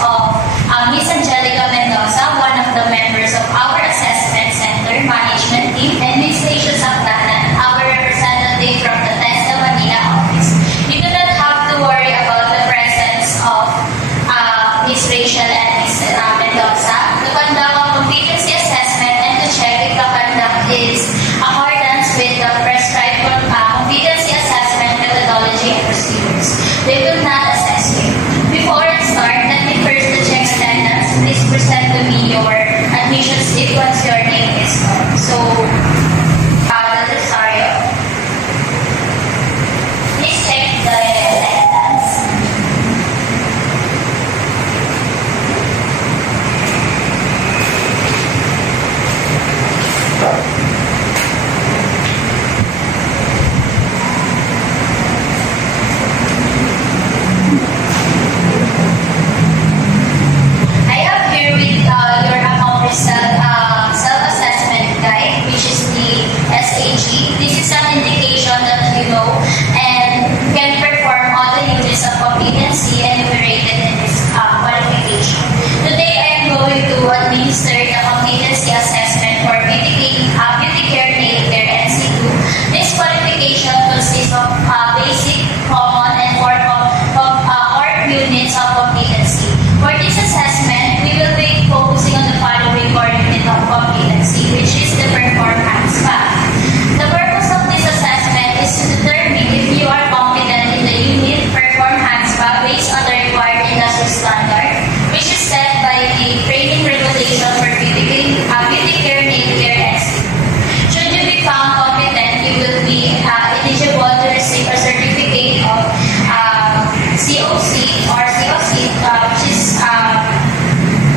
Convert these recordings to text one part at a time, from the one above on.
of Ms. Angelica Mendoza, one of the members of our Assessment Center Management Team, and Ms. Rachel Santana, our representative from the TESDA Manila office. You do not have to worry about the presence of Ms. Rachel and Ms. Mendoza to conduct a competency assessment and to check if the conduct is accordance with the prescribed competency assessment methodology and procedures. They will not assess you. Before I start, let me first check attendance. Please present to me your admission slip once your name is called. So, Dr. Rosario, please check the attendance. I have here with your accomplished self-assessment guide, which is the SAG. This is an indication that you know and can perform all the units of competency enumerated in this qualification. Today, I am going to administer the competency assessment for beauty care, nail care, NC2. This qualification consists of basic, common, and core units of competency. For this assessment, we will be focusing on the following core unit of competency, which is the performance path. The purpose of this assessment is to determine if you are competent in the unit performance path based on the required industry standard, which is set by the training regulation for beauty care, nail care, and skin. Should you be found competent, you will be eligible to receive a certificate of COC or COC, which is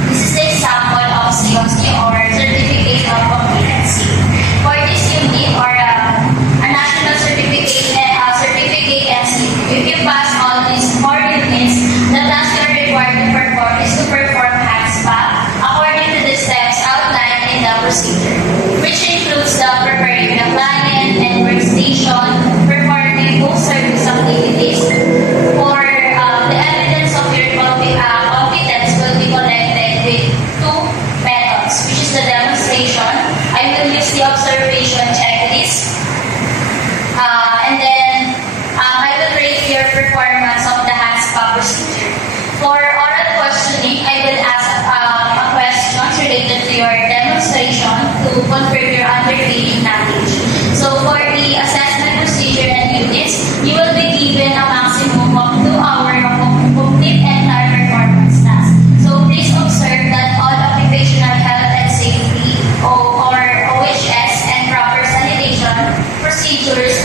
this is the example of COC or certificate of competency. For this unit or a national certificate NC, if you pass all these 4 units, the task you are required to perform is to perform HACSPA according to the steps outlined in the procedure, which includes the preparing the client and workstation, performing post-service activities. For the evidence of your competence will be collected with 2 methods, which is the demonstration. I will use the observation checklist, and then I will rate your performance of the HACSPA procedure. For oral questioning, I will ask questions related to your demonstration to confirm your underlying knowledge. So for the assessment procedure and units, you will be given a maximum of 2 hours of complete entire performance task. So please observe that all occupational health and safety or OHS and proper sanitation procedures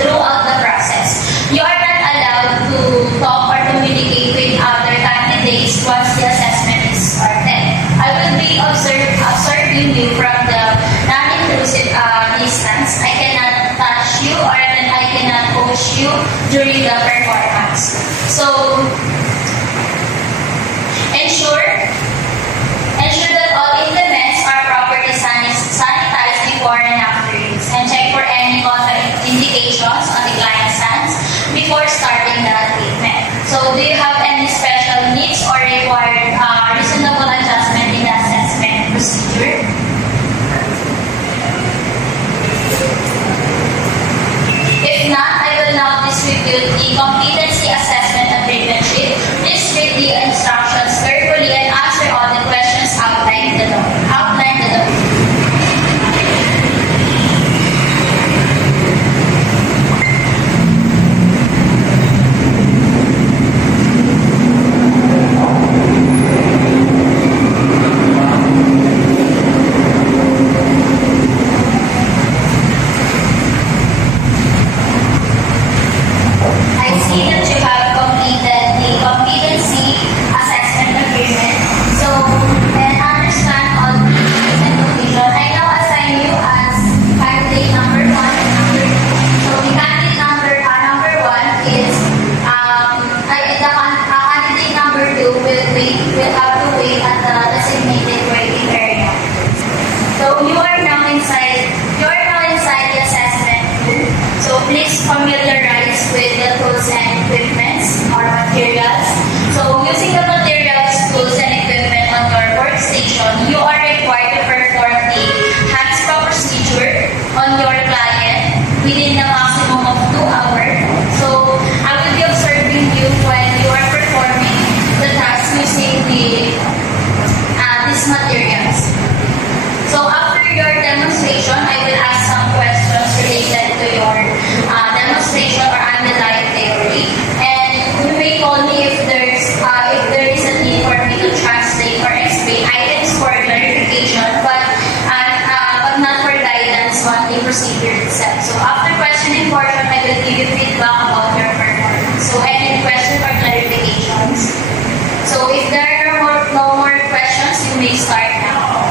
throughout the process. You are not allowed to talk or communicate with other candidates once the assessment is started. I will be observing you from the non-inclusive distance. I cannot touch you or I cannot coach you during the performance. So, ensure that all implements are properly sanitized before and after use, and check for any contraindications on the client's hands before starting the treatment. So, do you have any special needs or required reasonable adjustment in the assessment procedure? If not, I will now distribute the competency assessment agreement sheet. Please read the instructions carefully and answer all the questions outlined below. familiarize with the tools and equipments or materials. So using the procedure itself. So after questioning portion, I will give you feedback about your performance. So any questions or clarifications? So if there are no more questions, you may start now.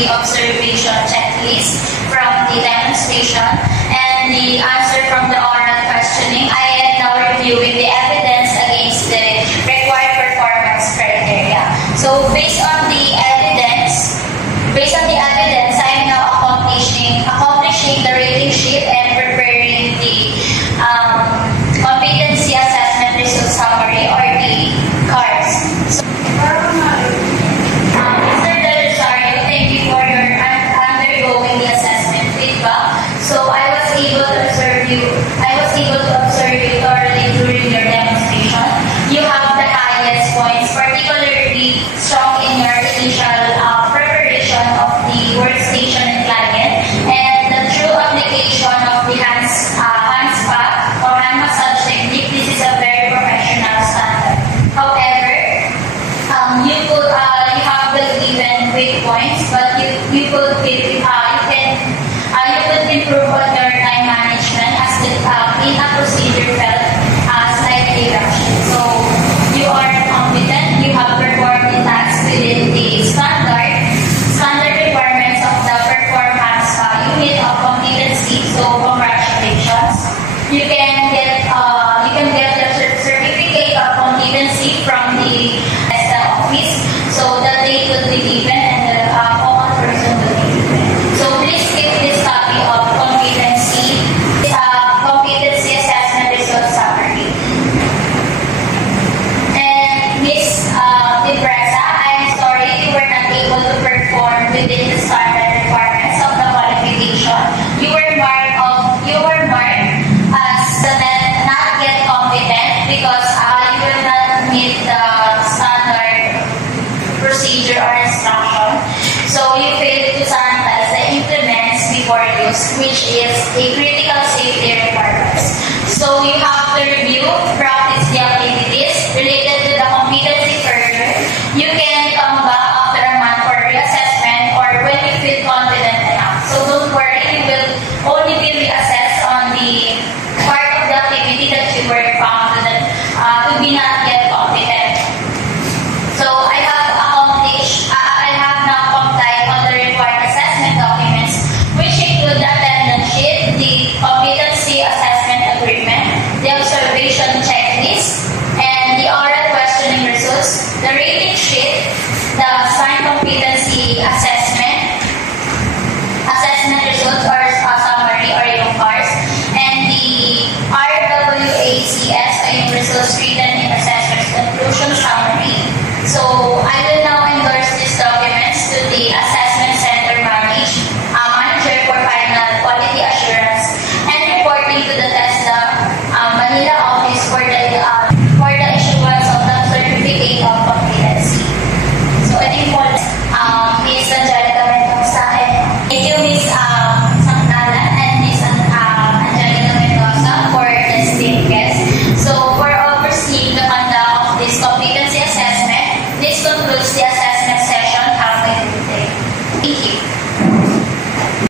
Observation checklist from the demonstration and the answer from the oral questioning. I am now reviewing the evidence against the required performance criteria. So based on the evidence, I am now accomplishing the rating sheet and preparing the competency assessment result summary or the CARS. So, I was able to observe you thoroughly during your demonstration. You have the highest points, particularly strong in your initial preparation of the workstation and client, and the true application of the hand spa or hand massage technique. This is a very professional standard. However, you have the given weight points, but you could improve on your time management as the in a procedure felt slightly rushed. So you are competent, you have performed the task within the standard requirements of the Perform Hands unit of competency. So congratulations. You can get the certificate of competency from the office. So the date will be given and the common person will be given. So please keep this copy of competency assessment result summary. And Miss Debreza, I am sorry you were not able to perform within the standard requirements of the qualification. You were marked as not yet competent because you will not meet the standard procedure or instruction. So you failed to sanitize the implements before use, which is a critical safety requirements. So you have to review, practice the activities related to the competency further. You can come back after a month for reassessment or when you feel confident enough. So don't worry, you will only be reassessed on the part of the activity that you were found to be not yet competent. So I have now complied on the required assessment documents, which include the attendance sheet, the competency assessment agreement, the observation checklist, and the oral questioning results, the rating sheet, the assigned competency assessment results or summary or yung CARS, and the RWACS ay yung results written in assessor's conclusion summary. So